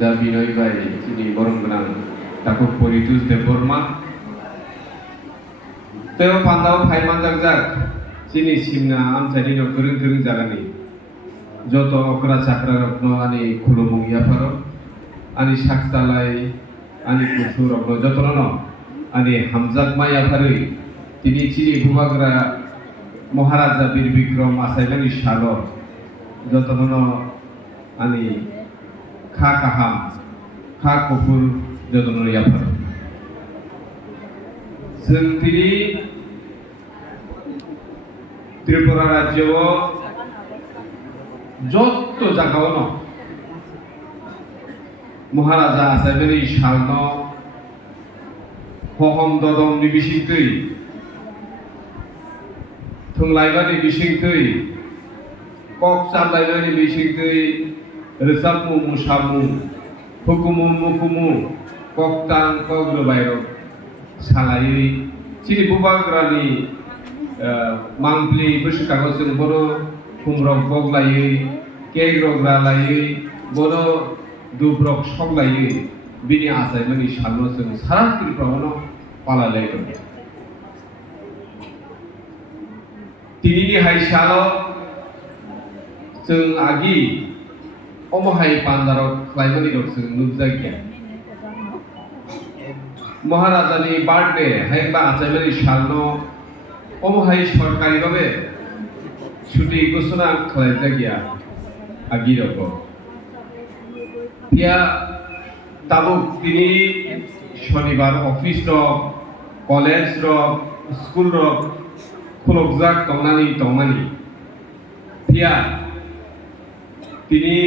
दा बिनय बाय चिनि बरम गोनां ताको परितुस देबबर्मा तेव पान्दाव फाइमान जागजाक चिनि सिमना आमसाइनि न गोरों गोरों जागानि जत अकरा चाक्रा रत्न आनि खुलुमुंगियाफारो आनि साक्सालाय आनि कुसु रत्न जतन न आनि हामजाक मायाफारै तिनि चिनि बुबाग्रा महाराजा वीर विक्रम आसाइमानि सालो जतन न आनि खा काहाम खा कपुर जतन याफारो जों तिनि त्रिपुरा राज्योआव যত জায়গাও ন মহারাজা আসাইমানি সালন হহম দদম नि बिसिंतै थुंलाइबानि बिसिंतै कक चामलाइबानि बिसिंतै रोजाबमु मुसामु हुकुमु मुकुमु ककतां कग्रबायरक सालायै चिनि बुबाग्रानि मांप्लि बोसोरखाङाव जों बर' खुमरक बगलायै केग्रग्रा लायै बर' दुब्रक सगलायै बिनि आसाइमानि सालनो जों सारा त्रिपुरायावनो पालायलाय दं तिनिनि हायसालो जों आगि अमहाय पान्दाराव खालायमानि दं जों नुजागिया महाराजानि बार्थडे हायबा आसाइमानि सालनो अमहाय सरकारि भाबे छुट्टी घोषणा खालामनाय गैया आगिरक या ताबुक दिनै शनिबार अफिस रक कलेज रक स्कुल रक खुलकजाक तंनानि या दिनै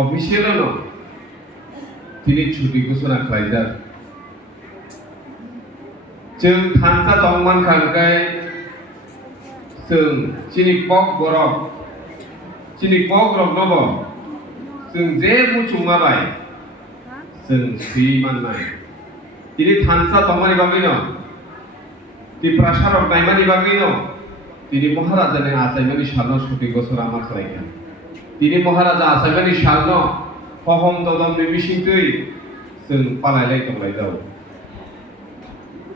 अफिसियेल न दिनै छुट्टी घोषणा खालामजाक जों थानसा तंमान खालखाय जों चिनि पक रक नब जों जे बुथुमाबाय जों सैमाननाय दिनै थानसा तंमानि बागै न तिप्रासा रक नायमानि बागै न दिनै महाराजानि आसाइमानि सालनो छुट्टी घोषणा मा खालायगोन दिनै महाराजा आसाइमानि सालनो हहम ददमनि बिसिंतै जों पालायलाय दंलाय जाव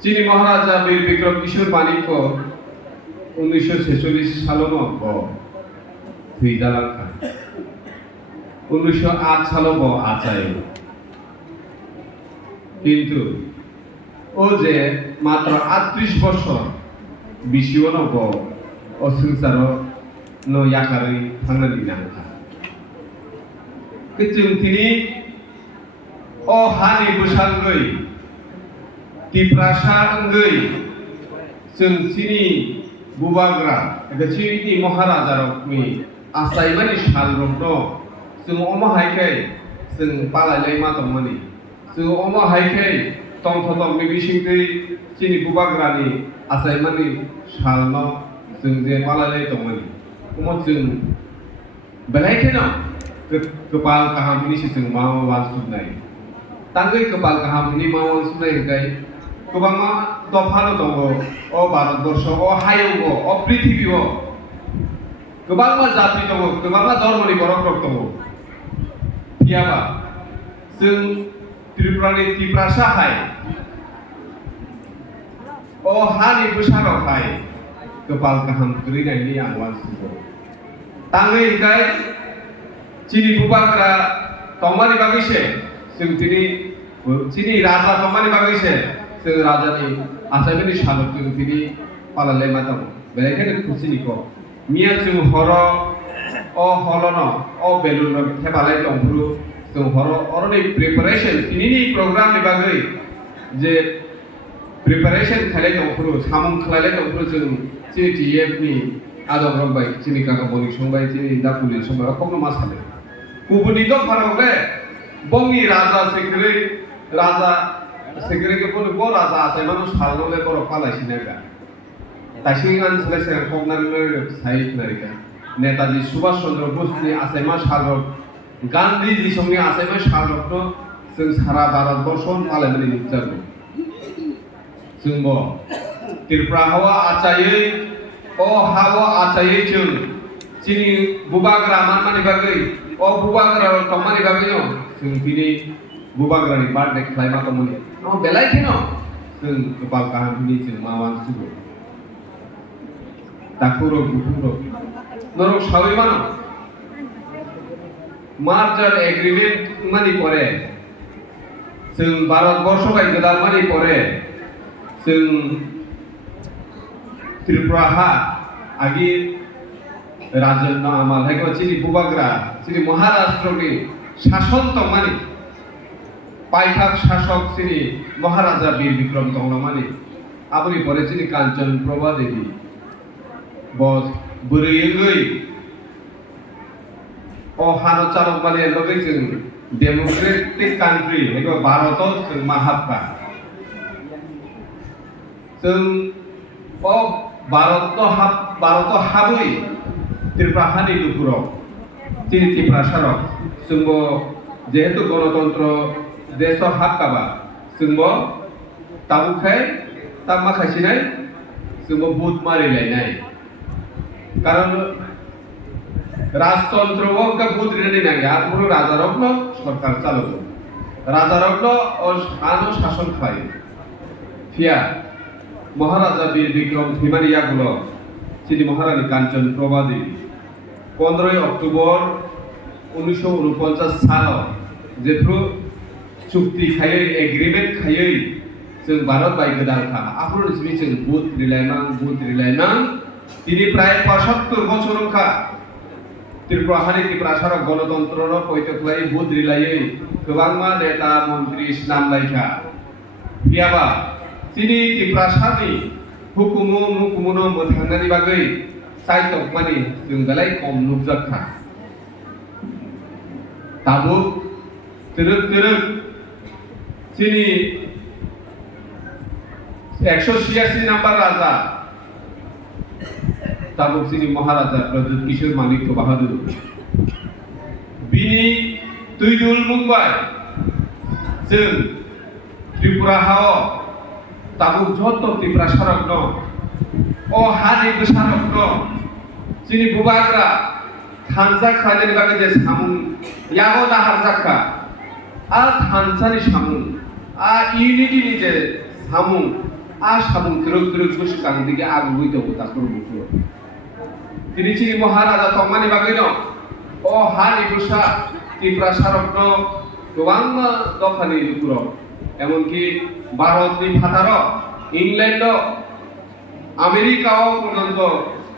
चिनि महाराजा वीर विक्रम किशोर बानिखौ 1946 सालाव थैजालांखा 1908 सालाव आचाय किन्तु ओ जे मात्र 38 बছর बिसिव न असंसार न याकारै थांनानै नांखा जों तिनि अ हानि बोसांगै तिप्रासांगै जों चिनि बुबाग्रा चिनि महाराजा रकनि आसाइमानि साल रत्न जों अमहायखै जों पालायलाय मा दंमानि जों अमहायखै तंथतंनि बिसिंतै चिनि बुबाग्रानि आसाइमानि सालनो जों जे पालायलाय दंमानि उमो जों बेलायखै न गोपाल काहामनि जों मावान सुनाय तांगै गोपाल काहामनि मावान सुनाय गाय गोबां दफानो दङ अ भारतबर्ष अ हायुंग अ पृथिबीआव गोबां जाति दङ गोबां धर्मनि बर'फोर दङ याबा जों त्रिपुरानि तिप्रासा हाय अ हानि बोसाराव हाय गोपाल काहाम गोलैनायनि आंवान सुबो ताङै गाय चिनि बुबाग्रा तंमानि बागैसे जों चिनि राजा तंमानि बागैसे जों राजानि आसाइमानि सालक जों दिनै पालायलाय मा दं बेखायनो खुसिनिखौ मिया जों हर अ हलन अ बेलुन थेबालाय दंफुरु जों हर अरनि प्रिपारेशन दिनैनि प्रग्रामनि बागै जे प्रिपारेशन खालाय दंफुरु सामुं खालायलाय दंफुरु जों चिनि टिएफनि आदब रंबाय चिनि काकाबनि संबाय चिनि दापुलि संबाय खमनो मा सानो गुबुननिथ' फारावले बंनि राजा सेक्रेटारि के ब राजा आसाइमानो सालनोले बर' पालायसिनागा ताइसिंगान सलेसे खगनानै साइखनारिका नेताजी सुभाष चंद्र बोसनि आसाइमा सालरक गान्धीजी समनि आसाइमा सालरकनो जों सारा भारतबर्ष पालायनानै नुजाबो जों ब त्रिपुरा हावा आचायै अ हावा आचायै जों चिनि बुबाग्रा मानमानि बागै bubagra tomani bagino sing tini bubagra ni birthday khlaima tomani amo belai kino sing kepal kahan ini sing mawan sugo takuro bukuro norok sawi mano merger agreement mani pore sing Bharat borsho bai gedal mani pore sing Tripura ha agi রাজন্য আমাল হেগো চিনি বুবাগ্রা চিনি মহারাষ্ট্রকে শাসন তমানি পাইখাক শাসক চিনি মহারাজা বীর বিক্রম তংলামানি আবরি পরে চিনি কাঞ্চন প্রভা দেবী বস বুরেঙ্গই ও হানো চালক মানে লগে চিনি ডেমোক্রেটিক কান্ট্রি হেগো ভারত চিনি মাহাত্মা जों भारत हाबै त्रिपुरा हानि लुपुराव चिनि त्रिपुरा साराव जोंबो जेहेतु गणतंत्र देश हाबकाबा जोंबो ताबुखाय ता माखासेनाय जोंबो बुट मारिलायनाय कारण राजतंत्रও का बुट रेडी नागे आरो राजारग्न सरकार चालबो राजारग्न आनो शासन खाय फिया মহারাজা বীর বিক্রম হিমানিয়াগুলো চিনি মহারানী কাঞ্চন প্রভা দেবী 15 অক্টোবর 1949 সাল যেথু চুক্তি খাयै এগ্রিমেন্ট খাयै जों भारत बाय गोदानखा आफोर जिबि जों बुट रिलायनां তিনি প্রায় 75 বছরखा त्रिपुरा हानि त्रिपुरा सारा गणतंत्रनो पयतख्लाय बुट रिलायै गोबांमा नेता मन्त्रि नामलायखा बियाबा चिनि त्रिपुरा सानि हुकुमुनो मोथांनानि बागै साइटक मानि जों दालाय कम नुजाखा ताबु तिरक चिनि 186 नंबर राजा ताबु चिनि महाराजा प्रद्युत किशोर माणिक्य बाहादुर बिनि तुइदुल मुंबाइ जों त्रिपुरा हाव ताबुक जत त्रिपुरा सारक ओ हानि गोसारक चिनि बुबाग्रा थानजा खानेनि बागै जे सामुं यागो नाहार जाखा आ थानसानि सामुं आ इउनिटिनि जे सामुं आ सामुं तिरक गोसोखां दिगे आगुबै दं ताखुर बुखु তিনি চিনি মহারাজা তংমানি बागै ओ हानि गोसा त्रिपुरा सारक गोबां दफानि लुपुराव एमनकि भारतनि फातार इंलेंड आमेरिकाव पर्यन्त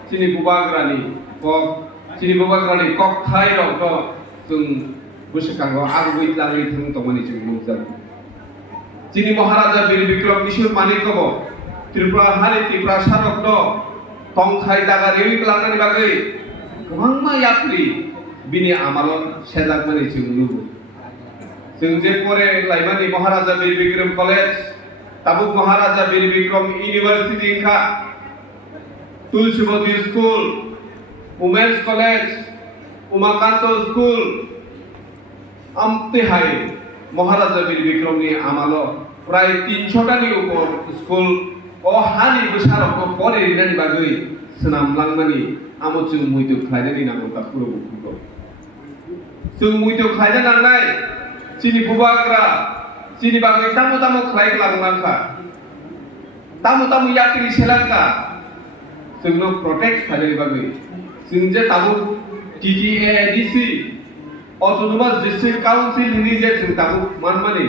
चिनि बुबाग्रानि ककथाय रक जों गोसोखांगौ आगुबै लाङै थां तमानि जों मुंजा चिनि महाराजा बीर बिक्रम किशोर माणिक्य त्रिपुरा हानि त्रिपुरा सारक तंखाय जागा रेवि खालामनायनि बागै गोबां यात्री बिनि आमाल सेजाक मानि जों नुबो जों जे परे लाइमानि महाराजा बीर बिक्रम कलेज ताबुक महाराजा बीर बिक्रम यूनिवर्सिटी इंखा Tulsibati school women's college Umakanta school आमते हाय महाराजा बीर बिक्रमनि आमालो प्राय 300टानि ऊपर स्कूल ओ हानि गोसारक परे रिनानि बागै सोनामलांनानि आमो जों मुइदो खायनानि नांगौ ताखुरो बुखुखौ जों मुइदो खायना नांनाय चिनि बुबाग्रा चिनि बागै तामो खाय लांनांखा तामो यात्री सेलांखा जोंनो प्रोटेक्ट खायनानि बागै जों जे ताबु TTADC ऑटोनोमस डिस्ट्रिक्ट काउंसिल नि जे जों ताबु मानमानि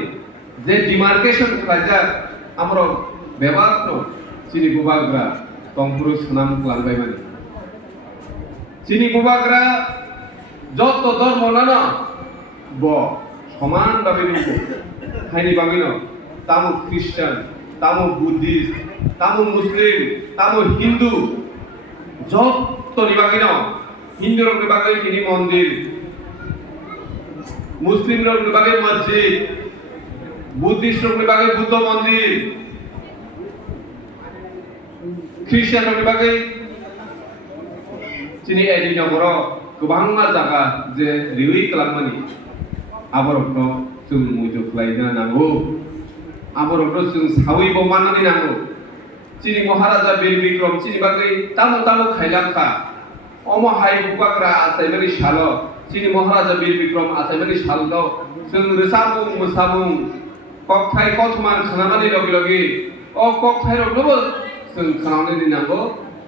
जे डिमार्केशन खायजा आमरो बेबारनो चिनि बुबाग्रा तंपुरु सुनाम लांबाय माने चिनि बुबाग्रा जत धर्म नाना ब समान भावे नुबो हायनि बागैनो तामो ख्रिस्टान तामो बुद्धिस्ट तामो मुस्लिम तामो हिंदू जतनि बागैनो हिंदू रंनि बागै किनि मन्दिर मुस्लिम रंनि बागै मस्जिद बुद्धिस्ट रंनि बागै बुद्ध मन्दिर ख्रिस्टान रंनि बागै चिनि एडि नगराव गोबां जागा जे रिवि खालामनानि आबरखौ जों मुइदो खालायनो नांगौ आबरखौ जों सावैबो माननानै नांगौ चिनि महाराजा बीर बिक्रम चिनि बागै तामो खायलांखा अम हाय बुबाग्रा आसायमानि साल chini Maharaja Bir Bikram asaimani salgau जों रोजाबुं मोसाबुं ककथाय कथमान खालामनानै लगे अ ककथायरावबो जों खालामनानै नांगौ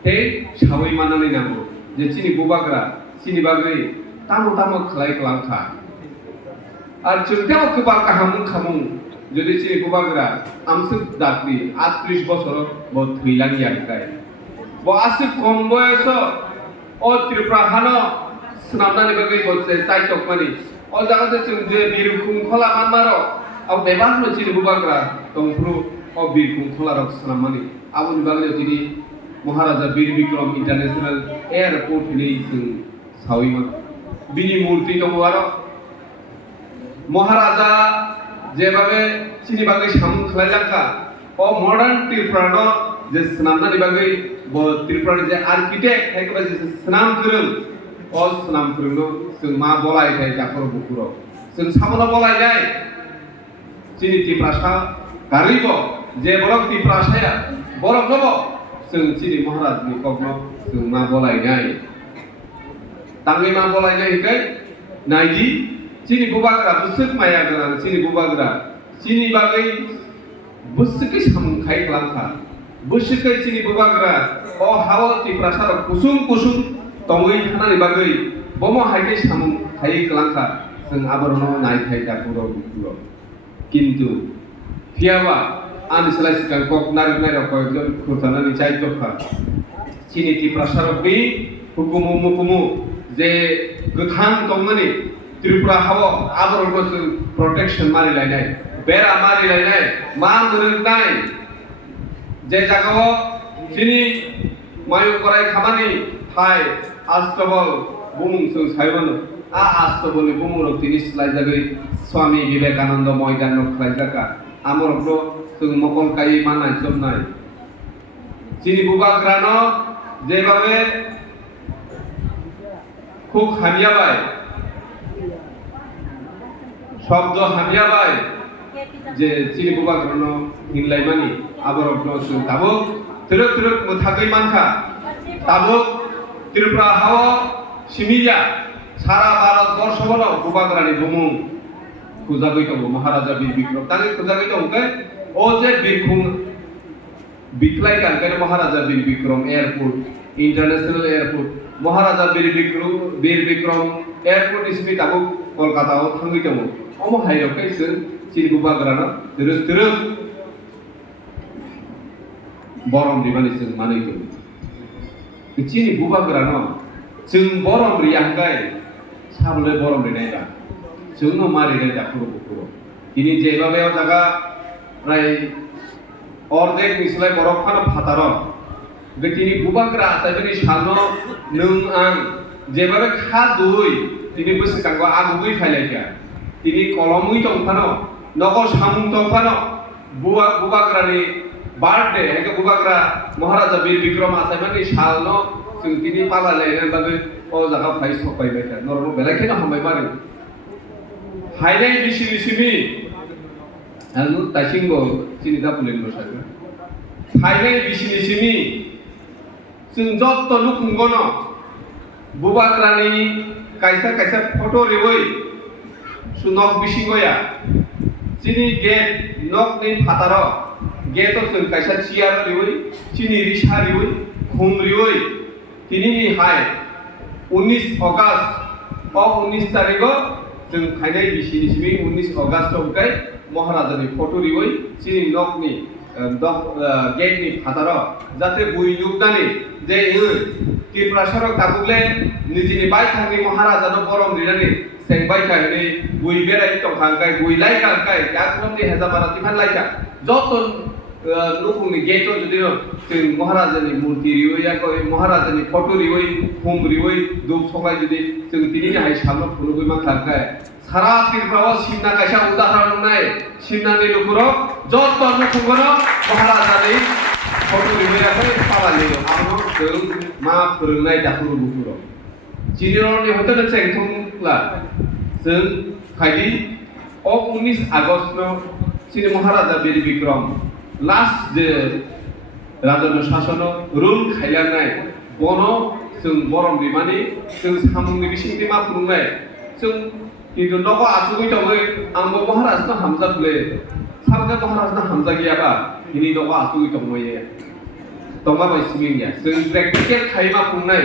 हे साबै मानानै नांगौ जे चिनि बुबाग्रा चिनि बागै तामो तामो खालाय खालामखा आरो जोंथाव गोबां गाहाम खामुं যদি চিনি বুবাগ্রা আমসে দাকলি 38 বছর ব থৈলানি আগাই ব আসে কম বয়স ও ত্রিপুরা হানো স্নামনানি বাগৈ বলছে চাইটক মানি ও জায়গাতে जों যে বিরকুম খোলা মানমারো আও বেবান চিনি বুবাগ্রা দংফ্রু ও বিরকুম খোলা রক স্নামমানি আবুনি বাগৈ তিনি মহারাজা বীর বিক্রম ইন্টারন্যাশনাল এয়ারপোর্ট नि जों सावैमा बिनि मूर्ति दङ आरो মহারাজা যেভাবে চিনি বাগৈ সামুং খালাইলাঙ্কা ও মডার্ন ত্রিপুরানো যে স্নামনানি বাগৈ ব ত্রিপুরাनि যে आर्किटेक्ट थाइखबा जे स्नाम गोरों ও স্নাম गोरोंनो जों मा बलायथाय जाखर बुकुरो जों सामना बलायनाय चिनि टिप्रासा गारिब जे बरक टिप्रासाया बरक नब जों चिनि महाराजनि कग्न जों मा बलायनाय तांनि मा बलायनाय हिकै नायदि चिनि बुबाग्रा बुसुक माया गोनां चिनि बुबाग्रा चिनि बागै बुसुकै सामखाय खालामखा बुसुकै चिनि बुबाग्रा अ हाव टिप्रासार कुसुम कुसुम तङै थानानै बागै बम हायकै सामखाय खालामखा जों आबरनो नायथाय दाकुरो बुकुरो किन्तु फियाबा आन सलायसिकां कक नारक नायरक कयजन खुरतानानै चाइतखा चिनि टिप्रासार बे हुकुमु मुकुमु जे गोथां दंनानै त्रिपुरा हाव आबरनो जों प्रोटेक्शन मारिलायनाय बेरा मारिलायनाय मा मोरनाय जे जागाव चिनि मायु कराय खामानि थाय आस्त्रबल बुमुं जों सायबन आ आस्त्रबलनि बुमुरक तिनि स्लाइजागै स्वामी विवेकानंद मयदान खालायजाका आमरकनो जों मकलकाय मानाय सबनाय चिनि बुबाग्रानो जेबाबे খুব হামিয়াবাই শব্দ হামিয়াবাই যে চিনি বুবাগ্রানো হিনলাইমানি আবরগ্ন जों दाबो थोरक थोरक मोथागै मानखा दाबो त्रिपुरा हाव सिमिया सारा भारत बर्षबनो बुबाग्रानि बुमुं खुजागै दङ महाराजा बीर बिक्रम तानि खुजागै दंकै ओ जे बिरखुं बिख्लाय गानकै महाराजा Bir Bikram airport international airport महाराजा बीर बिक्रम एयारपोर्ट इसमि दाबो कलकातायाव थांगै दङ अम हायरकै जों चिनि बुबाग्रानो थोरक थोरक बरम रिमानि जों मानै दङ चिनि बुबाग्रानो जों बरम रियांगाय साबले बरम रिनायदा जोंनो मारिनाय दाखुरो बुकुरो दिनै जेबाबायाव जागा प्राय अर्धेक निसलाय बरफ खानो फातारो बेटिनि बुबाग्रा आसायबनि सानो नों आं जेबाबे खा दुइ दिनै बोसोरखांगौ आगुबै फायलायखा दिनै कलमै दंफानो नगर सामुं दंफानो बुबाग्रानि बार्थडे हेके बुबाग्रा महाराजा बीर बिक्रम आसायबनि सानो जों दिनै पालायलायनाय बागै अ जागा फाय सफायबाय था नरनो बेलायखेनो हामबाय मारो हायनाय बिसिनि आङो दासिमबो चिनि दापुलिनो सानो हायनाय बिसिनि जों जत्त लुकुंगनो बुबाग्रानि कायसा कायसा फटो रिवै सुनक बिसिंगया चिनि गेट नकनि फातारो गेट जों कायसा चियार रिवै चिनि रिसा रिवै खुम रिवै तिनिनि हाय 19 अगस्त अ 19 तारिखो जों हायनाय बिसिनि 19 अगस्त आवगाय महाराजानि फटो रिवै चिनि नकनि गेटनि फातारो जाते बुइ लुकनानै जे त्रिपुरा सरक दाबुले निजिनि बायथांनि महाराजानो बरम रिनानै सेंबाय थाहैनै बुइ बेराय तंखांगाय बुइ लायखांगाय दाखलनि हेजामारा तिमान लायखा जतन लुकुंनि गेटो जुदि जों महाराजानि मूर्ति रिवैयाखौ महाराजानि फटो रिवै हुम रिवै दुब सगाय जुदि जों दिनैनि हाय सामनो फुलुगै मा खांगाय सारा त्रिपुरायाव सिमना कायसा उदाहरण नाय सिमनानि लुकुरो जतन लुकुंगनो महाराजानि फटो रिवैयाखौ पालालियो आमनो जों मा फोरोंनाय दाखुरो बुकुरो चिनिरनि हतने चेंथुंला जों खायदि अ 19 आगस्तनो चिनि महाराजा बीर बिक्रम लास्ट जे राजन शासन रुल खायलांनाय बनो जों बरम बिमानि जों सामुंनि बिसिंनि मा फुरुंनाय जों কিন্তু নগো আসুই দङै आंबो महाराजनो हामजागले साबगा महाराजनो हामजागियाबा बिनि नगो আসुই दङयै दङा बाय सिमिंया जों प्रेक्टिकेल खायमा खुंनाय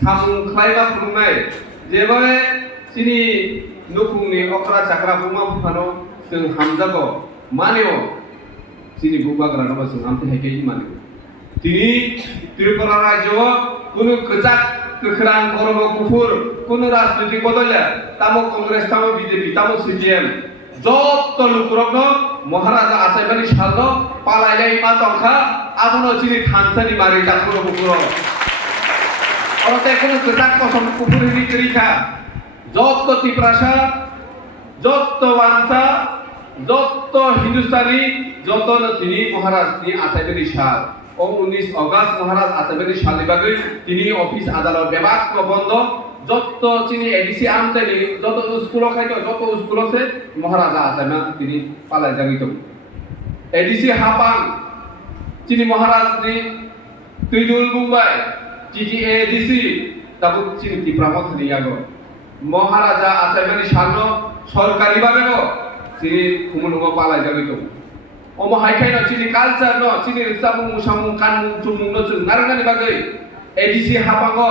सामुं खायमा खुंनाय जेबाय सिनि नुखुंनि अखरा चाक्रा बुमा बुफानो जों हामजागो मानेओ सिनि बुबाग्रानो जों आमते हायकै माने दिनै त्रिपुरा राज्योआव কোনো गोजाक गोख्रां गरम गुफुर কোনো राजनीतिक बदलया तामो कांग्रेस तामो बीजेपी तामो सीपीएम যত লুকুরকনো মহারাজা আসাইবানি সালনো পালাইলাই মা তংখা আবনো চিনি থানসানি মারি জাকুরো বুকুরো অরতে কোনো গোজাক কসম কুফুরিনি করিখা যত ত্রিপ্রাসা যত ওয়ানসা যত হিন্দুস্তানি যত তিনি মহারাজনি আসাইবানি সাল ও 19 अगस्त महाराज आसाबानि सालनि बागै তিনি অফিস আদালত বিভাগ বন্ধ যত চিনি এডিসি আমচাইনি যত স্কুল খাইতো যত স্কুল আছে মহারাজা আসামা তিনি পালাই জাগিতো এডিসি হাপাং চিনি মহারাজনি তুইদুল মুম্বাই টিটিএ এডিসি তাবু চিনি ত্রিপুরামত নিয়াগো মহারাজা আসামানি সালনো সরকারি ভাবেও চিনি খুমুনুগো পালাই জাগিতো Omo haikai no cini culture no cini sabung musamung kanung cumung no cung narangani bagai edisi hapango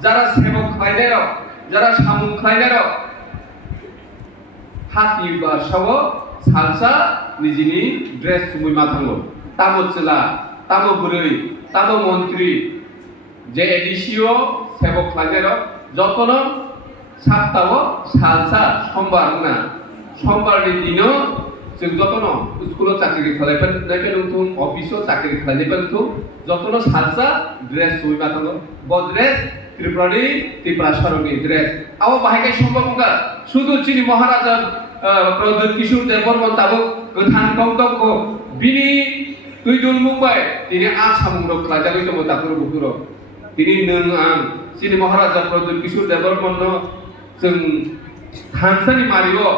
jara sebok khlainero jara samung khlainero hati bar sawo salsa nijini dress sumui mathango tamo chela tamo burui tamo mantri je edisio sebok khlainero jotono saptaho salsa sombar na sombar ni dino जों जतनो स्कुलाव चाकरि खालायफोर नायफोर अफिसाव चाकरि खालायफोर जतनो salsa dress सुइ माथांगो ब dress त्रिपुरानि Tripura सरनि dress आव बाहायखाय सम्भबंगा सुदु चिनि महाराजा प्रद्युत किशोर देबबर्मन ताबो गोथां दंदंखौ बिनि तुइदुल मुंबाइ दिनै आसामंरो खालायजागै दङ ताकुर बुकुरो दिनै नों आं चिनि महाराजा प्रद्युत किशोर देबबर्मननो जों थानसानि मारिगो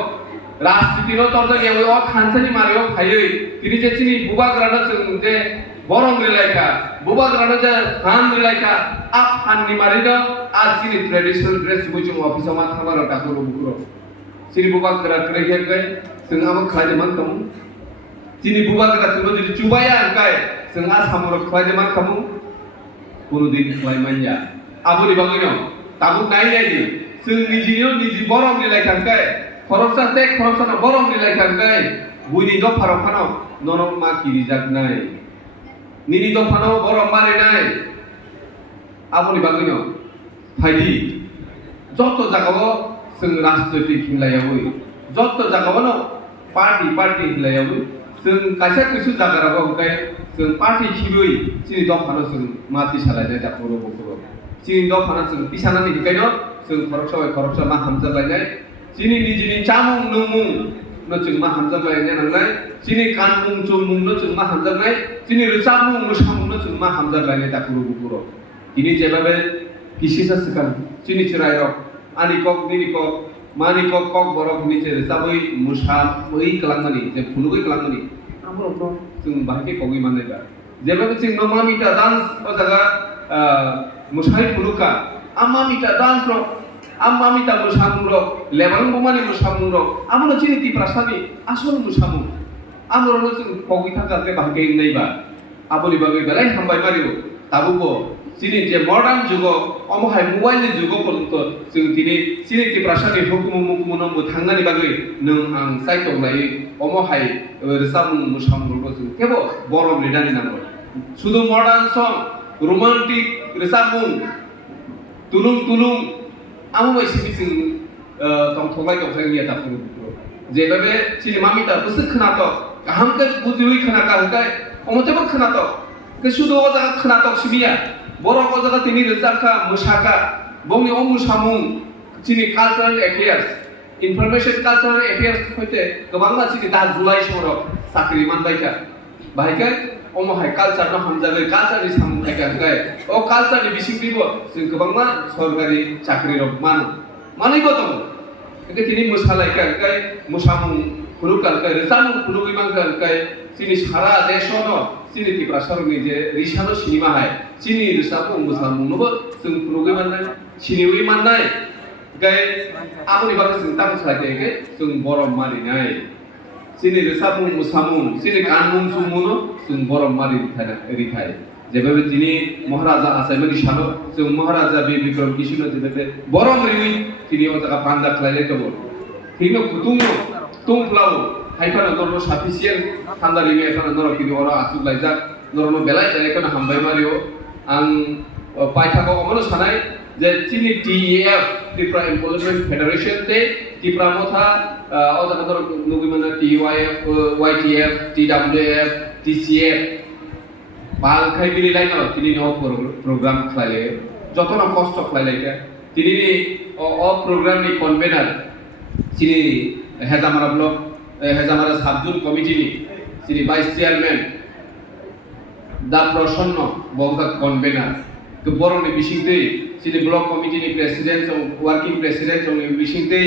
राजनीतिनो तर्जगियाव अ खानसानि मारियाव थायै दिनै जे चिनि बुबाग्रानो जों जे बरं रिलायखा बुबाग्रानो जे हान रिलायखा आ फाननि मारिनो आ चिनि ट्रेडिशनल ड्रेस बुजों अफिसाव मा थाबारो दाखुरो बुकुरो चिनि बुबाग्रा क्रेहेगै जों आबो खालायमान दं चिनि बुबाग्रा जों जुदि चुबाया अंकाय जों आ सामरो खालायमान खामु कोनो दिन खालायमानया आबोनि बागैनो ताबु नायनायनि जों निजिनो निजि बरं रिलायखांखाय खरसा tek खरसा ना बरं रिलायखांखाय बुइनि दफारावखानो नरम मा किरि जागनाय निनि दफानाव बरं मारिनाय आबोनि बागैनो फायदि যত জায়গাও जों राजनीतिक हिंलायावो যত জায়गावनो पार्टी हिंलायावो जों कायसा किसु जागारावो ओंखाय जों पार्टी खिबोय चिनि दफानो जों माति सालायनाय दाखुरो बुकुरो चिनि दफाना जों पिसानानि हिखायनो जों खरकसा मा हामजालायनाय चिनि निजिनि चामुं नमुं न जों मा हामजालायनाय नांनाय चिनि कानमुं चुमुं न जों मा हामजानाय चिनि रोजामुं मोसामुं न जों मा हामजालायनाय दाखुरो बुकुरो दिनै जेबाबे किसिसा सिकां चिनि चिरायरक आनिकक निनिकक मानिकक कक बरक निचे रोजाबै मोसा बै कलांगनि जे फुलुबै कलांगनि आमरक जों बाहायके कगै माननायबा जेबाबे जों नमामिता डान्स अजागा मोसाइ फुलुका आमामिता डान्स रो आमामिता मोसामुं रो लेबां बमानि मोसामुं रो आमनो चिनि तिप्रासानि आसल मोसामुं आमरो जों कगै थाखाके बाहायके नायबा आबोनि बागै बेलाय हामबाय मारियो ताबुबो चिनि जे मडार्न जुगाव अमहाय मोबाइलनि जुगाव पर्यन्त जों दिनै चिनि तिप्रासानि हुकुमुमुकुमुनो थांनानै बागै नों आं सायख'लायै अमहाय रोजामुं मोसामुंखौ जों केबो बर' लिरनानै नांगौ शुधु मडार्न सं रोमान्टिक रोजामुं तुलुं आमो बायसिनि जों दंथलाय दंथलाय दाखुरो जेबाबे चिनि मामिता बोसो खोनातक गाहामके बुजियै खोनाका होखाय अमतेबो खोनातक के शुधु अजागा खोनातक सिबिया बर' अजागा तिनि रोजाखा मोसाका बंनि अ मोसामुं चिनि cultural affairs information cultural affairs होते गोबां मानसिनि दा जुलाइ सहराव साख्रि मोनबायका बाहायखाय अमहाय कालचार न हामजागै कालचारनि सामुं थायखाय अ कालचारनि बिसिंबिबो जों गोबां मा सरकारि साख्रि रक मानैबो दं एके तिनि मोसालायखाय मोसामुं खुरुकालखाय रोजामुं खुरुगै मानखाय चिनि सारा देशनो चिनि तिप्रासारनि जे रिसानो सिनेमा हाय चिनि रोजामुं मोसामुंनोबो जों खुरुगै माननाय सिनिवै माननाय gai amoni bagai sing tang selai ke sing borom mari nai sini resapung musamung sini kanmung sumuno sing borom mari rikai যেভাবে তিনি মহারাজা আসাইমানি শানো যে মহারাজা বীর বিক্রম কৃষ্ণ যেভাবে বরম রিউই তিনি ও জায়গা পান্দা খাইলে কেবল তিনি কুতুং তুং ফ্লাও হাইফানো নরনো সাফিসিয়েন্ট থান্দা রিমি এখানে নর কিন্তু ওরা আসুক লাইজা নরনো বেলাই যায় কেন হামবাই মারিও আং পাইথাকো অমনো সানাই যে তিনি টিএফ ত্রিপুরা এমপ্লয়মেন্ট ফেডারেশন তে ত্রিপুরা মথা ও জায়গা নর নুগিমানা টিওয়াইএফ ওয়াইটিএফ টিডব্লিউএফ টিসিএফ বাল খাই বিলি লাইন তিনি নো প্রোগ্রাম খাইলে যত না কষ্ট খাইলে তিনি ও প্রোগ্রাম নি কনভেনার তিনি হেজামারা ব্লক হেজামারা সাবজুন কমিটি নি তিনি ভাইস চেয়ারম্যান দা প্রসন্ন বগদা কনভেনার তো বরনি বিশিংতে তিনি ব্লক কমিটি নি প্রেসিডেন্ট ওয়ার্কিং প্রেসিডেন্ট নি বিশিংতে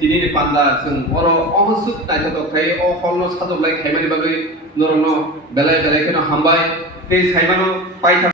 তিনি পান্দা जों অর অহসুত নাইতা দখাই ও হলনো সাদলাই খাইমানি বাগৈ নরনো বেলায় বেলায় কেন হামবাই তে সাইমানো পাইথা